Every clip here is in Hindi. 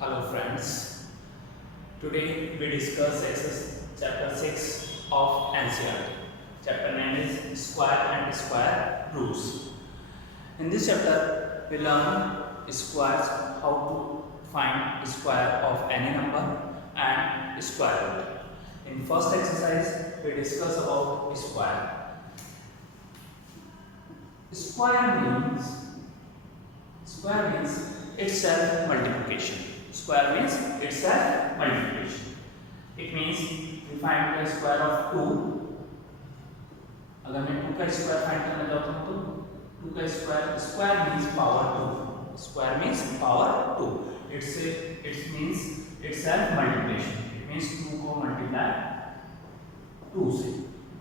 Hello friends, today we discuss chapter 6 of NCERT. Chapter name is Square and Square Rules. In this chapter we learn squares, how to find square of any number and square root. In first exercise we discuss about square. Square means itself multiplication. Square means itself multiplication. It means we find the square of 2. अगर मैं 2 का स्क्वायर फाइंड करना चाहता हूँ तो 2 का square means power 2. Square means power 2. It means itself multiplication. It means 2 को multiply 2 से.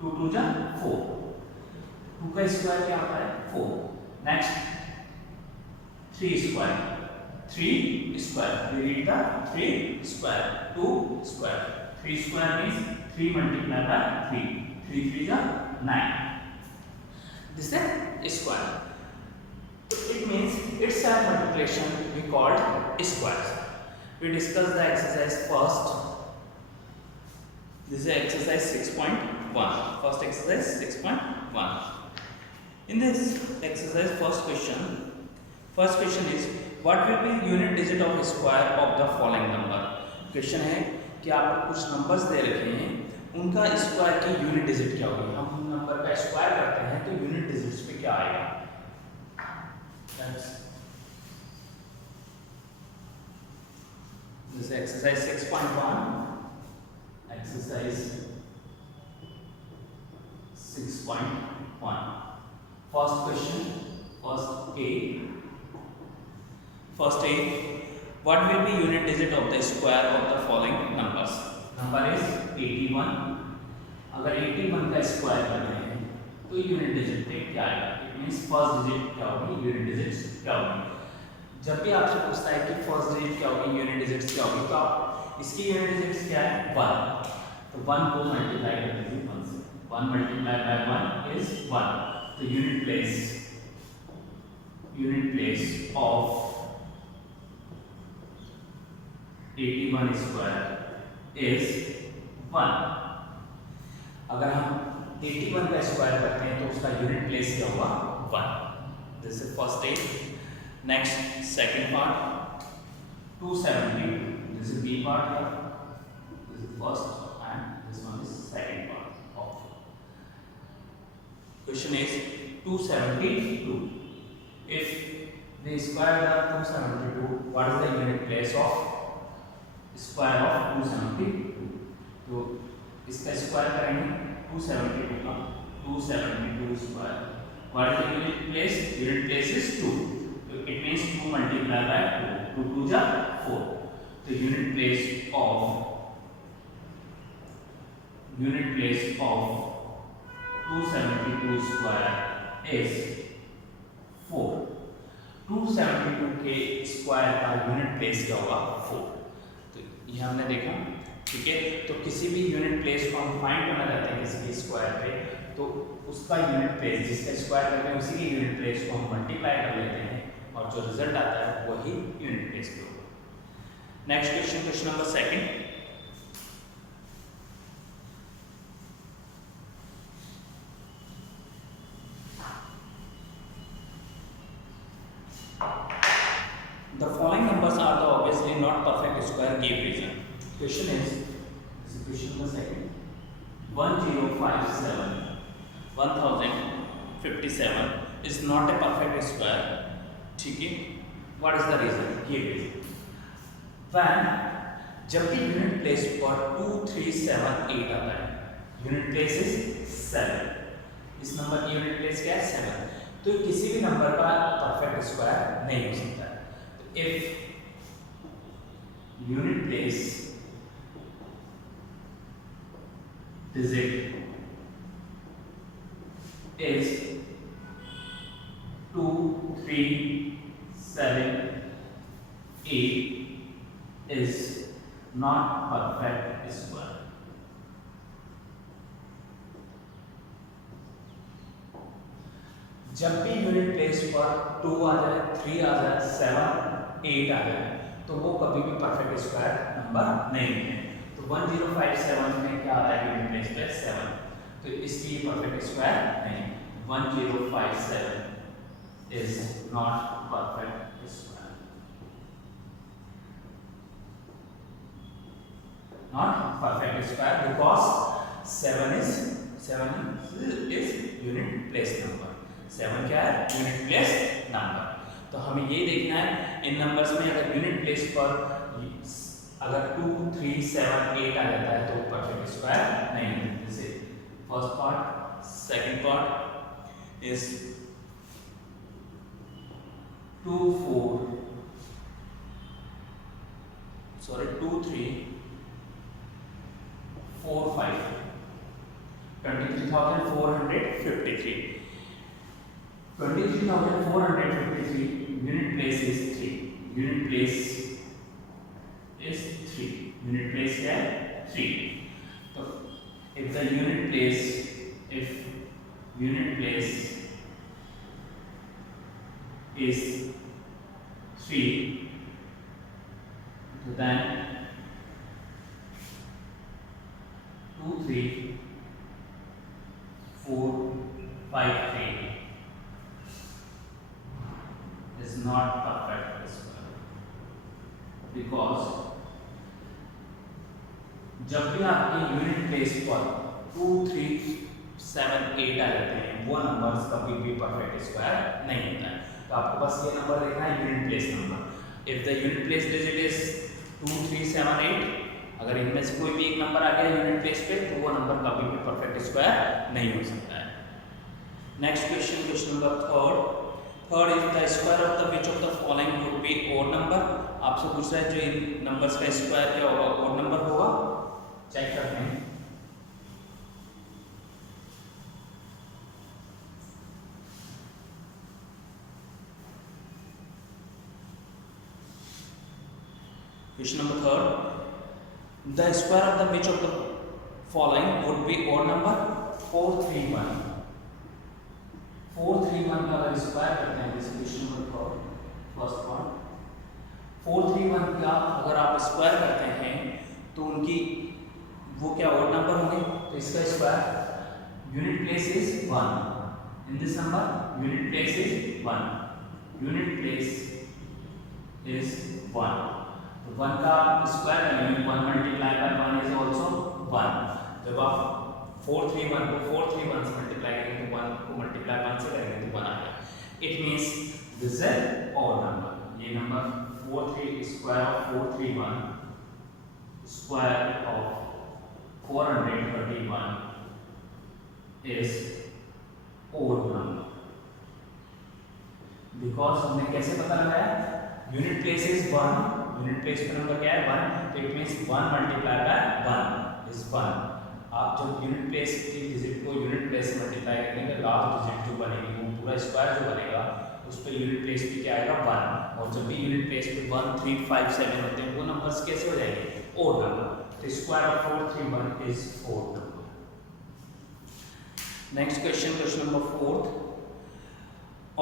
2 2 जा 4. 2 का स्क्वायर क्या होता है 4. Next 3 square. 3 square. We read the 3 square. 2 square. 3 square means 3 multiplied by 3. 3 3 is 9. This is a square. It means its multiplication we called squares. We discuss the exercise first. This is exercise 6.1. First exercise 6.1. In this exercise, first question is what will be unit digit of square of the following number. Question है कि आपको कुछ नंबर्स दे रखे हैं, उनका स्क्वायर की यूनिट डिजिट क्या होगी. हम नंबर का स्क्वायर करते हैं तो यूनिट डिजिट्स पे क्या आएगा. This exercise 6.1. Exercise 6.1. First question, First A. What will be unit digit of the square of the following numbers? Number is 81. अगर 81 का स्क्वायर कर रहे हैं तो यूनिट डिजिट पे क्या आएगा. इट मींस फर्स्ट डिजिट क्या होगी, यूनिट डिजिट क्या होगी. जब भी आपसे पूछता है कि फर्स्ट डिजिट क्या होगी, यूनिट डिजिट क्या होगी, तो आप इसकी यूनिट डिजिट क्या है 1. तो 1 को मल्टीप्लाई कर दीजिए 1 से. 1 मल्टीप्लाई बाय 1 इज 1. तो unit place of 81 square is 1. अगर हम 81 का स्क्वायर करते हैं तो उसका यूनिट प्लेस क्या हुआ 1. This is first stage. Next second part 270. This is B part. This is first and this one is second part of question is 272. If we square the 272, what is the unit place of square of 272? तो इसका स्क्वायर करेंगे 272 का. 272 square. What is the unit place? Unit place is 2. So it means 2 multiplied by 2. 2 2 जा 4. तो unit place of 272 square is 4. 272 के स्क्वायर का यूनिट प्लेस क्या होगा 4. तो ये हमने देखा. ठीक है, तो किसी भी यूनिट प्लेस को हम फाइंड करना चाहते हैं किसी के स्क्वायर पे, तो उसका यूनिट प्लेस जिसका स्क्वायर करते हैं उसी के यूनिट प्लेस को हम मल्टीप्लाई कर लेते हैं और जो रिजल्ट आता है वही यूनिट प्लेस पे होगा. Next question number second. The following numbers are the obviously not perfect square. Give reason. Question is, this is question number second. 1057, 1057 is not a perfect square. ठीक है. What is the reason? Give reason. When जब भी यूनिट प्लेस पर 2 3 7 8 आता है, यूनिट प्लेस इज 7. इस नंबर की यूनिट प्लेस क्या है 7. तो किसी भी नंबर का परफेक्ट स्क्वायर नहीं हो सकता. If unit place digit is 2 3 7 8 is not perfect square. जब भी यूनिट प्लेस पर 2 आ जाए, 3 आ जाए, 7 8 आ जाए, तो वो कभी भी परफेक्ट स्क्वायर नंबर नहीं है। तो 1057 में क्या आता है यूनिट प्लेस पे 7, तो इसलिए परफेक्ट स्क्वायर नहीं। 1057 is not perfect square, not perfect square because 7 is unit place number. 7 क्या है? Unit place number. तो हमें ये देखना है इन नंबर्स में अगर यूनिट प्लेस पर अगर 2, 3, 7, 8 आ जाता है तो परफेक्ट स्क्वायर नहीं है। जैसे first part, second part is 2, 3, 4, 5, 23,453. 23,453 unit place is 3. Unit place is 3. Unit place क्या है? 3. तो if unit place is 3, so then 2, 3, 4, 5, 3 is not perfect square because जब भी आपके यूनिट प्लेस पर 2, 3, 7, 8 आ जाते हैं वो नंबर्स कभी भी परफेक्ट स्क्वायर नहीं होता है। तो आपको बस ये नंबर देखना है unit place number. If the unit place digit is 2, 3, 7, 8, अगर इनमें से कोई भी एक नंबर आ गया यूनिट प्लेस पे तो वो नंबर कभी भी परफेक्ट स्क्वायर नहीं हो सकता है। Next question, question number third is the square of the which of the following would be odd number. आपसे पूछ रहा है जो इन नंबर्स का स्क्वायर क्या होगा, ओड नंबर होगा। चेक करते हैं। Question number third, the square of the which of the following would be odd number. 431 का अगर स्क्वायर करते हैं जैसे question number third first part 431 का अगर आप स्क्वायर करते हैं तो उनकी वो क्या ओड नंबर होंगे। तो इसका square unit place is 1 in this number, unit place is 1, unit place is 1। तो 1 का स्क्वायर करेंगे 1 मल्टीप्लाई बाय 1 इज आल्सो 1। जब आप 431 को 431 से मल्टीप्लाई करेंगे तो 1 को मल्टीप्लाई 1 से करेंगे तो 1 आएगा। It means this is odd number. ये number 43 square of 431 square of 431 is odd number because हमने कैसे पता लगाया, unit place is 1, unit place का नंबर क्या है 1, तो it means 1 multiply by 1 is 1। आप जब यूनिट प्लेस की डिजिट को यूनिट प्लेस से मल्टीप्लाई करेंगे लास्ट डिजिट जो बनेगी वो पूरा स्क्वायर जो बनेगा उस पर यूनिट प्लेस पे क्या आएगा 1। और जब भी यूनिट प्लेस पे 1, 3, 5, 7 होते हैं वो नंबर्स कैसे हो जाएंगे odd number. The square of 431 is odd number. Next question, question number 4th.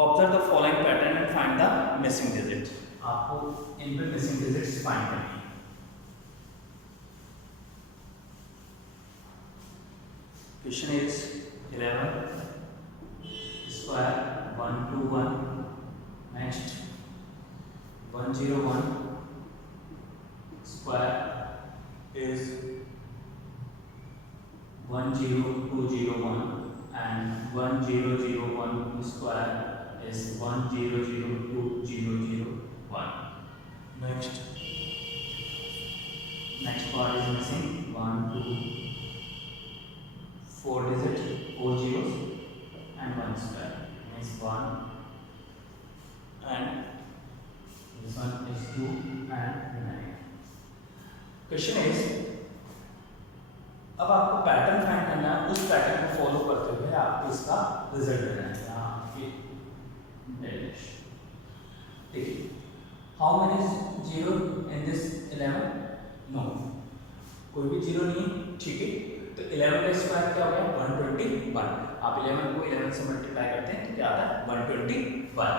Observe the following pattern and find the missing digit. आपको इन पे missing digits find करनी है। Question is 11 square 121. Next 101 square is 10201 and 1001 square is 100201. Next part is missing 1, 2, 4 digit 4 zeros and 1 square means 1 and this one is 2 and 9. Question is अब आपको पैटर्न फाइंड करना है, उस पैटर्न को फॉलो करते हुए आपको इसका रिजल्ट देना है। देखिए how many zero in this 11, no कोई भी जीरो नहीं है, ठीक है। तो 11 का स्क्वायर क्या हो गया 121। आप 11 को 11 से मल्टीप्लाई करते हैं तो क्या आता है 121।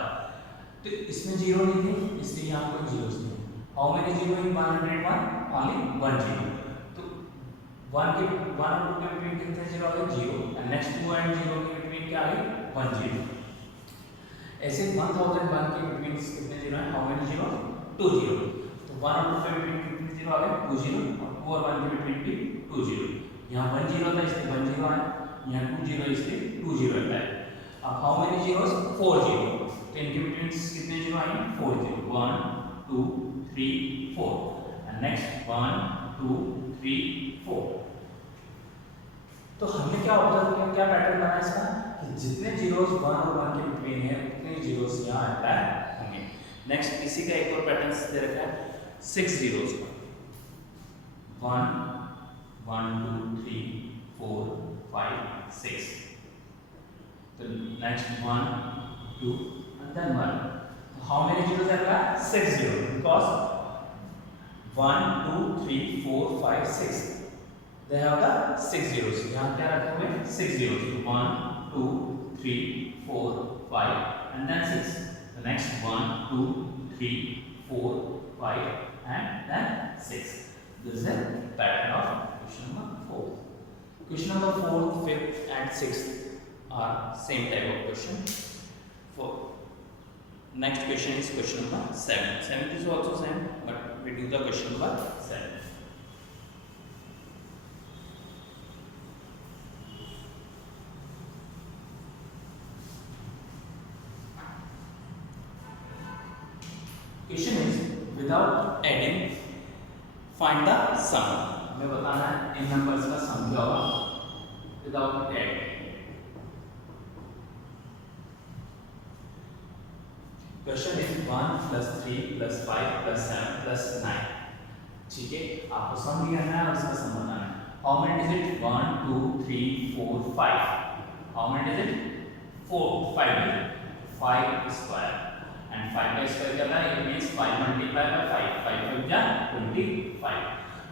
तो इसमें जीरो नहीं थे इसलिए यहाँ कोई जीरो नहीं। How many zero in 101? Only 1 zero. तो 1 के 1 और 2 के बिटवीन कितने जीरो आ गए? जीरो। एंड नेक्स्ट 2 एंड 0 के बिटवीन क्या आ गए? 1 जीरो। ऐसे 1001 के बिटवीन कितने जीरो हैं? How many zero? 2 जीरो। तो 1 और 2 के बिटवीन कितने जीरो आ गए? 2 जीरो। और 2 और 1 के बिटवीन भी 2 जीरो। यहाँ 1 जीरो था इसलिए 1 जीरो है, यहाँ 2 जीरो इसलिए 2 जीरो रहता है। अब हाउ मेनी जीरोस? 4 जीरो। तो इनके बिटवीन कितने जीरो आएंगे? 4 जीरो। 1 2 3 4। And next 1 2 3 4। तो हमने क्या ऑब्जर्व किया, क्या पैटर्न बना इसका कि जितने जीरोस 1 और 1 के बिटवीन है उतने जीरोस यहाँ अप्लाई होंगे। नेक्स्ट इसी का एक और पैटर्न दे रखा है 6 जीरोस का। 1 1 2 3 4 5 6। तो next 1 2 and then 1. How many zeros are there? 6 zeros because 1 2 3 4 5 6. They have the 6 zeros. यहाँ क्या रखे हुए? 6 zeros. 1 2 3 4 5 and then 6. The next 1 2 3 4 5 and then 6. This is a pattern of question number 4. Question number 4, 5th and 6th are same type of question. For next question is question number 7. 7 is also same, but we do the question number 7. Question is without adding, find the sum. हमें बताना है इन नंबर्स का सम क्या होगा विदाउट एड। Question is 1 + 3 + 5 + 7 + 9। ठीक है, आपको सम दिया है और उसका सम बताना है। How many is it? 1 2 3 4 5। How many is it? 4 5 is it? 5 square and 5 का स्क्वायर क्या है? It means 5 multiply by 5। 5 5 जा 25।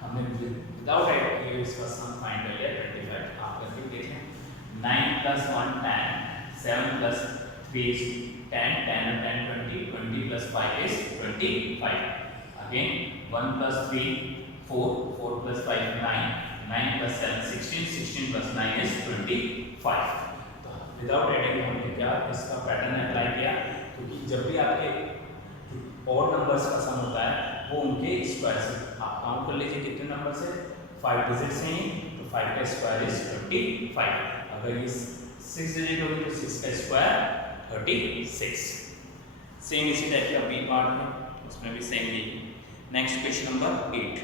हमने विदाउट ऐड किए इसका सम फाइंड कर लिया 25। आप करके देखें। 9 + 1 10, 7 + 3 is 10, 10 and 10 20, 20 + 5 is 25. Again 1 + 3 4, 4 + 5 9, 9 + 7 16, 16 + 9 is 25. तो विदाउट एडिंग हमने क्या इसका पैटर्न अप्लाई किया, क्योंकि जब भी आपके ऑड नंबर्स का सम होता है वो उनके स्क्वायर से आप काउंट कर लीजिए कितने नंबर से 5 डिजिट्स हैं, तो 5 का स्क्वायर इज 25। अगर ये 6 डिजिट होगी तो 6 का स्क्वायर 36। सेम इसी टाइप का बी पार्ट है, उसमें भी सेम ही। Next question number 8।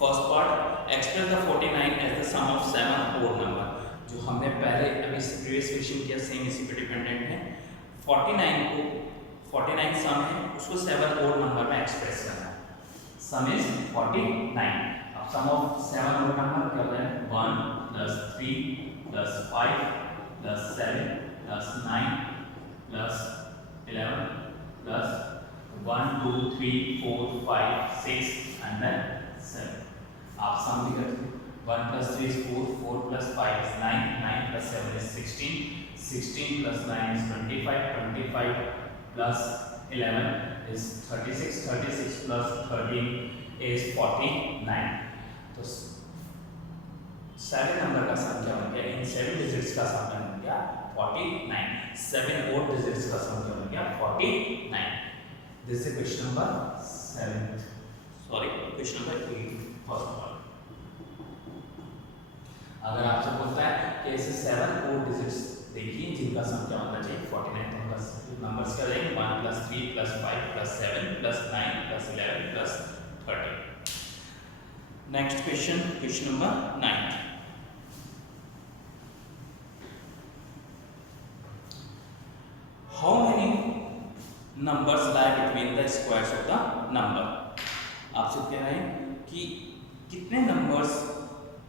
First part, express the 49 as the sum of 7 odd number. जो हमने पहले अभी प्रीवियस क्वेश्चन किया सेम इसी पे डिपेंडेंट है। 49 सम है, उसको 7 ओड नंबर में एक्सप्रेस करना है। सम इज 49। अब सम ऑफ 7 ओड नंबर क्या होता है? 1 + 3 + 5 + 7 + 9 + 11 + 1 2 3 4 5 6 and then 7। आप सम भी करते हैं। 1 + 3 is 4, 4 + 5 is 9, 9 + 7 is 16, 16 + 9 is 25, 25 + 11 is 36, 36 + 13 is 49। तो 7 नंबर का सम क्या बन गया? इन 7 डिजिट्स का सम बन गया 49। 7 ओड डिजिट्स का सम क्या बन गया? 49। This is question number 7, sorry question number 8 first part. अगर आपसे बोलता है कि ऐसे 7 ओड डिजिट्स देखिए जिनका सम क्या होना चाहिए 49, तो उनका नंबर्स क्या रहेंगे? 1 + 3 + 5 + 7 + 9 + 11 + 13। Next question, question number 9। How many numbers lie between the squares of the number. आपसे कह रहे हैं कि कितने नंबर्स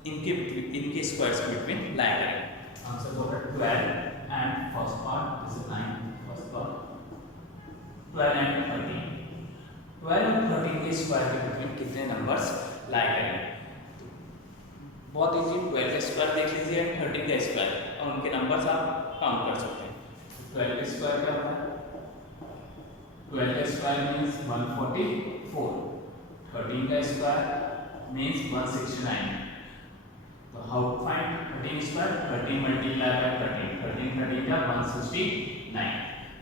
इनके स्क्वायर्स के बिटवीन लाई करें। आंसर होगा 12 and first part this is 9 first part 12 and 13। 12 और 13 के स्क्वायर के बिटवीन कितने नंबर्स लाई करें? तो बहुत इजी, 12 का स्क्वायर देख लीजिए, 13 का स्क्वायर और उनके नंबर्स आप काउंट कर सकते हैं। 12 का स्क्वायर मीन्स 144, 13 का स्क्वायर मीन्स 169. तो how to find 13 square? 13 multiply by 13, 13 13 का 169.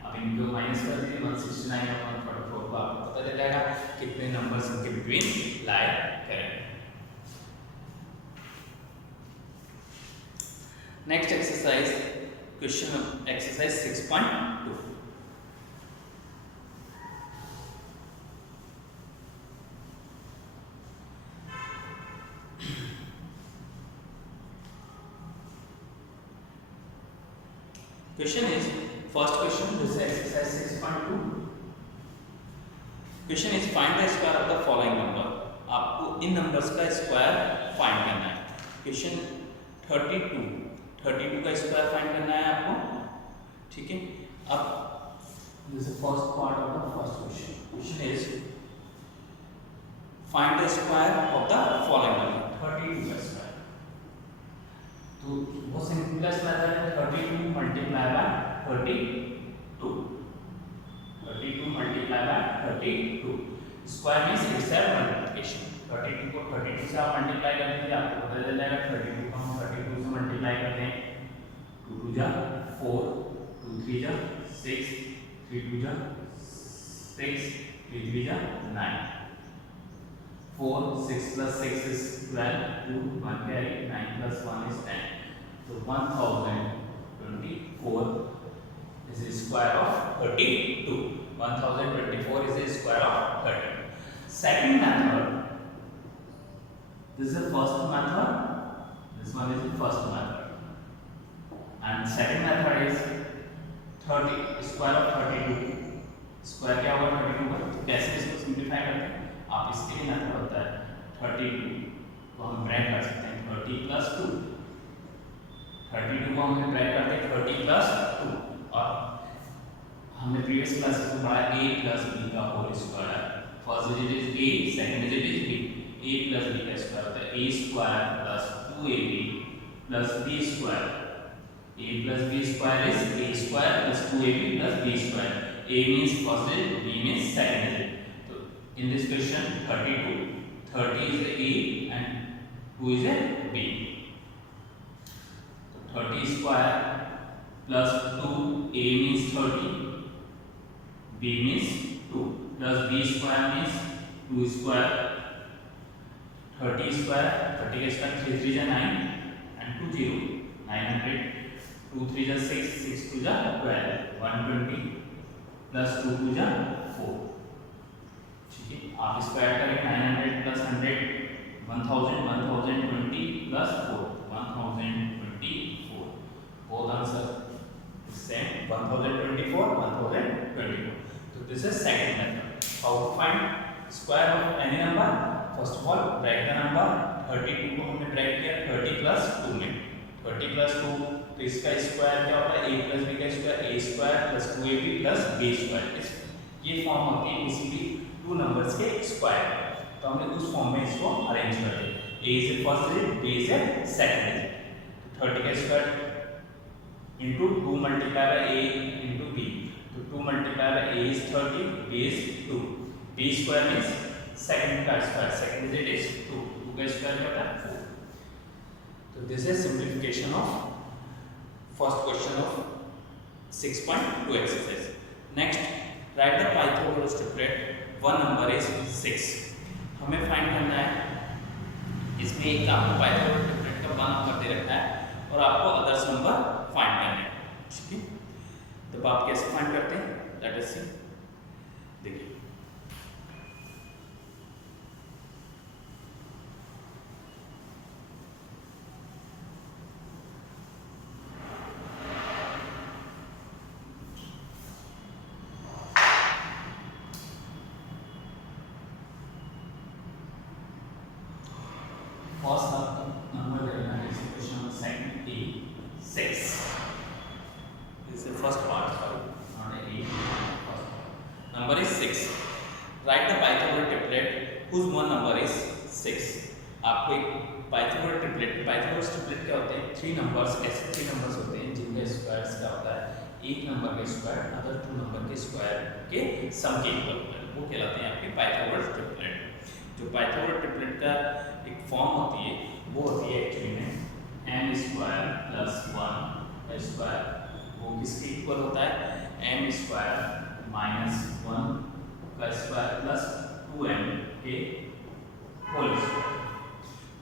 अब इनको माइनस कर दीजिए 169 और 144 को आपको पता चल जाएगा कितने नंबर्स इनके बिटवीन लाई करें. Next exercise, question exercise 6.2. Question is, first question, this is exercise 6.2. Question is, find the square of the following number. आपको इन नंबर्स का स्क्वायर फाइंड करना है. क्वेश्चन 32 का स्क्वायर फाइंड करना है आपको. ठीक है. अब this is first part of the first question. Question is, find the square of the following number. 32 का स्क्वायर. तो वो सिंपलेस्ट मेथड है 32 multiply by 32. 32 multiply by 32. Square means it's a multiplication. 32 को 32 से आप मल्टीप्लाई कर दीजिए, आपको पता चल जाएगा. 32 को हम 32 से मल्टीप्लाई करते हैं. 2 2 जा 4, 2 3 जा 6, 3 2 जा 6, 3 3 जा 9. 4 6 plus 6 is 12, 2 1 carry, 9 plus 1 is 10. So 1024 is the square of 32. 1024 is the square of 32. Second method, this is the first method, this one is the first method, and second method is 30 square of 32. Square क्या होगा 32 का? तो कैसे इसको सिंप्लीफाई करते हैं? आप इसके लिए मेथड होता है 32 को हम ब्रैकेट कर सकते हैं 30 प्लस 2. 32 को हमने ब्रैकेट करते हैं 30 प्लस 2. और हमने प्रीवियस क्लास में पढ़ा a प्लस b का whole square. First digit is a, second digit is b. a plus b का स्क्वायर होता है a square plus 2ab plus b square. a plus b square is a square plus 2ab plus b square. a means first digit, b means second digit. In this question 32, 30 is the a and 2 is the b. So 30 square plus 2, a means 30, b means 2, plus b square means 2 square. 30 square, 30 का square 3 3 जा 9 and 2 0, 900. 2 3 जा 6, 6 2 जा 12, 120 plus 2 2 जा 4. ठीक है. आप इसको ऐड करें 900 plus 100 1000, 1020 plus 4 1024. both answer is same 1024, 1024. so this is second method. How to find square of any number? First of all, break the number. 32 को हमने ब्रेक किया 30 plus 2 में. 30 plus 2, तो इसका स्क्वायर क्या होता है? a plus b का square, a square plus 2ab plus b square. ये फॉर्म होती है इसीलिए टू नंबर्स के स्क्वायर. तो हमने उस फॉर्म में इसको अरेंज कर दिया. a is the first digit, b is the second digit. 30 का square into 2 multiply by a into b. तो 2 multiply by a is 30, b is 2. b square means second का स्क्वायर, सेकंड डिजिट इज 2. 2 का स्क्वायर क्या होता है 4. तो this is simplification of first question of 6.2 exercise. Next, right the Pythagoras triplet. One number is 6. हमें फाइंड करना है. इसमें एक आपको पाइथागोरस ट्रिपलेट का वन नंबर दे रखा है और आपको अदर्स नंबर फाइंड करने हैं. ठीक है. तो आप कैसे फाइंड करते हैं? लेट अस सी. देखिए, फर्स्ट नंबर देना है. इस क्वेश्चन में second a 6. This is first part. Sorry, not a. First number is 6. Right the Pythagoras triplet whose one number is 6. आपको एक पाइथागोरस ट्रिपलेट क्या होते हैं? 3 नंबर्स, ऐसे 3 नंबर्स होते हैं जिनका स्क्वायर्स क्या होता है? एक नंबर के स्क्वायर अदर टू नंबर के स्क्वायर के सम के इक्वल होता है, वो कहलाते हैं आपके पाइथागोरस ट्रिपलेट। जो पाइथागोरस ट्रिपलेट का एक फॉर्म होती है वो होती है एक्चुअली में एम स्क्वायर प्लस 1 स्क्वायर, वो किसके इक्वल होता है, एम स्क्वायर माइनस 1 का स्क्वायर प्लस 2m के होल स्क्वायर,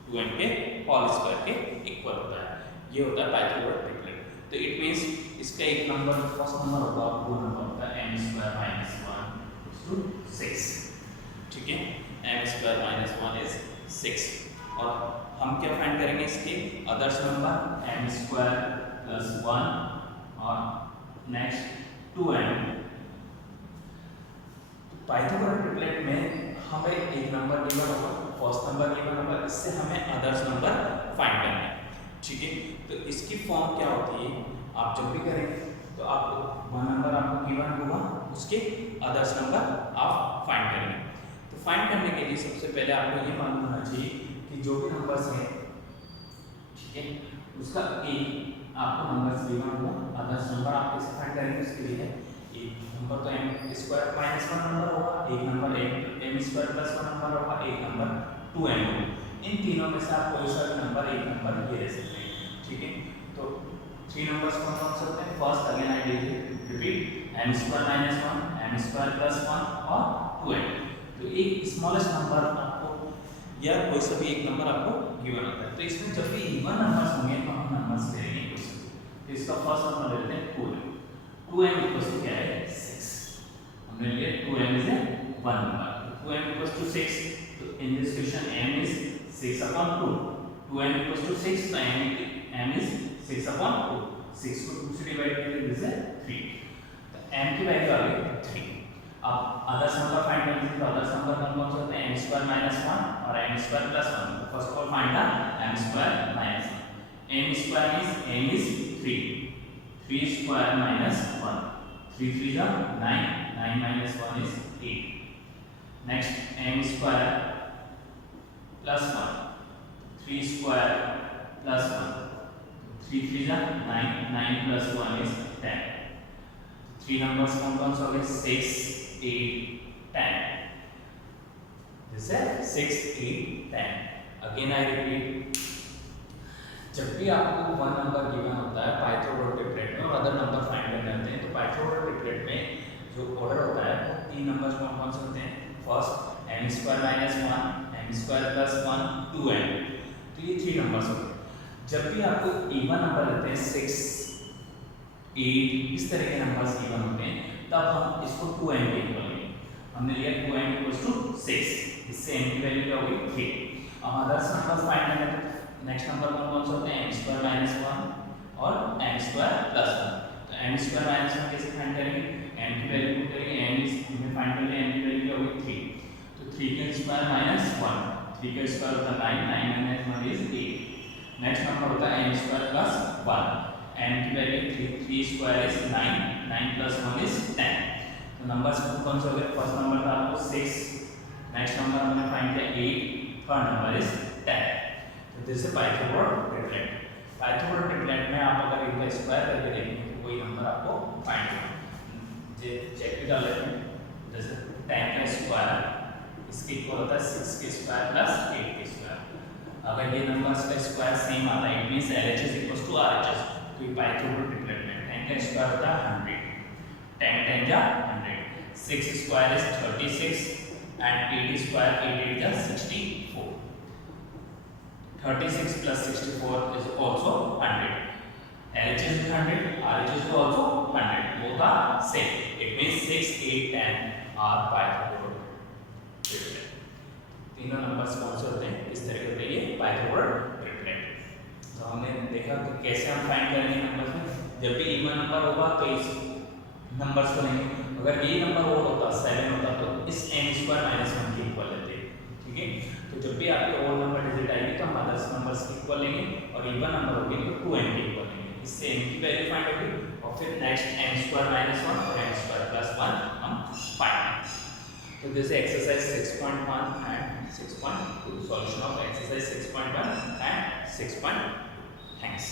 2m के होल स्क्वायर के इक्वल होता है। ये होता है पाइथागोरस ट्रिपलेट। तो इट मींस इसका एक नंबर फर्स्ट नंबर होगा, वो नंबर होता है m स्क्वायर माइनस 1 टू 6, ठीक है, m स्क्वायर माइनस 1 इज 6। और हम क्या फाइंड करेंगे इसके others number m square plus 1 और नेक्स्ट 2m। पाइथागोरस ट्रिपलेट में हमें एक नंबर गिवन होगा, फर्स्ट नंबर गिवन होगा, इससे हमें अदर्स नंबर फाइंड करना है, ठीक है। तो इसकी फॉर्म क्या होती है, आप जब भी करेंगे तो आपको वन नंबर आपको गिवन होगा, उसके अदर्स नंबर आप फाइंड करेंगे। तो फाइंड करने के लिए सबसे पहले आपको ये मालूम होना चाहिए कि जो भी नंबर्स हैं, ठीक है, उसका एक आपको नंबर्स गिवन होगा, अदर्स नंबर आप कैसे फाइंड करेंगे उसके लिए एक नंबर तो m स्क्वायर माइनस 1 नंबर होगा, एक number m square plus 1 number होगा, एक नंबर 2m होगा। इन तीनों में से आप कोई सा भी नंबर एक नंबर ये ले सकते हैं, ठीक है। तो 3 नंबर्स कौन कौन से होते हैं, first again I repeat m square minus 1, m square plus 1 और 2m। तो एक स्मॉलेस्ट नंबर आपको या कोई सा भी एक नंबर आपको गिवन होता है। तो इसमें जब भी इवन नंबर्स होंगे तो हम नंबर्स ले लेंगे कुछ। तो इसका फर्स्ट नंबर लेते हैं 2m, 2m इक्वल्स टू क्या है 6, हमने लिया 2m is a one number, 2m equals to 6। तो in this question m is 6 upon 2, 2m equals to 6, तो m इज 6 upon 2, 6 को 2 से डिवाइड करेंगे दिस इज 3, तो m की वैल्यू आ गई 3। अब अदर्स नंबर फाइंड करने के लिए अदर्स नंबर कौन से होते हैं, m स्क्वायर माइनस 1 और m square plus 1। First of all find the m square minus 1, m square is m is 3, 3 square minus 1, 3 3 जा 9, 9 minus 1 is 8। Next m square plus 1, 3 square plus 1, 3 3 जा 9, 9 plus 1 is 10। 3 नंबर्स कौन कौन से हो गए, 6 8 10, this is 6 8 10। Again I repeat, जब भी आपको वन नंबर गिवन होता है पाइथागोरस ट्रिपलेट में और अदर नंबर फाइंड करने होते हैं, तो पाइथागोरस ट्रिपलेट में जो ऑर्डर होता है वो 3 नंबर्स कौन कौन से होते हैं, first m square minus 1, m square plus 1, 2m। तो ये 3 नंबर्स होते हैं। जब भी आपको इवन नंबर लेते हैं 6 8 इस तरह के नंबर्स इवन होते हैं, तब हम इसको 2m के इक्वल लेंगे। हमने लिया 2m इक्वल्स टू 6, इससे m की वैल्यू क्या होगी 3। अब अदर्स नंबर्स फाइंड करने हैं, नेक्स्ट नंबर कौन से होते हैं, m स्क्वायर माइनस 1 और m स्क्वायर प्लस 1। तो m स्क्वायर माइनस 1 कैसे फाइंड करेंगे, m की वैल्यू पुट करेंगे, m इज हमें फाइंड करना है, m की वैल्यू क्या होगी 3। तो 3 का स्क्वायर माइनस 1, 3 का स्क्वायर होता है 9, 9 माइनस 1 इज 8। नेक्स्ट नंबर होता है m स्क्वायर प्लस 1, m की value 3, 3 square is 9, 9 plus 1 is 10। तो नंबर्स कौन से हो गए, फर्स्ट नंबर था आपको 6, नेक्स्ट नंबर हमने फाइंड किया 8, थर्ड नंबर इज 10। तो this is Pythagoras triplet. Pythagoras triplet में आप अगर इनका स्क्वायर करके देखेंगे तो वही नंबर आपको फाइंड करना है। चेक भी डाल लेते हैं, जैसे 10 का स्क्वायर इसके इक्वल होता है 6 के स्क्वायर प्लस 8 के स्क्वायर। अगर ये नंबर्स का स्क्वायर सेम आता है, it means LHS equals to RHS। तो ये पाइथागोरस ट्रिपलेट में 10 का स्क्वायर होता है 100, 10 10 जा 100, 6 स्क्वायर इज 36 एंड 8 स्क्वायर 8 8 जा 64, 36 plus 64 is also 100. LHS is 100, RHS is also 100. Both are same. It means 6, 8, 10 are Pythagorean triplet. तीनों नंबर्स कौन से होते हैं, इस तरह के होते हैं ये पाइथागोरस ट्रिपलेट। तो हमने देखा कि कैसे हम फाइंड करेंगे नंबर्स में। जब भी इवन नंबर होगा तो इस नंबर्स को लेंगे, अगर ये नंबर ओड होता 7 होता तो इस m स्क्वायर माइनस 1 के इक्वल लेते, ठीक है। तो जब भी आपके ओड नंबर डिजिट आएगी तो हम अदर्स नंबर्स के इक्वल लेंगे और इवन नंबर होगी तो 2m के इक्वल लेंगे, इससे m की वैल्यू फाइंड होगी और फिर नेक्स्ट m स्क्वायर माइनस 1 और m स्क्वायर प्लस 1 हम फाइंड। तो this is exercise 6.1 and 6.2, solution of exercise 6.1 and 6.2। Thanks.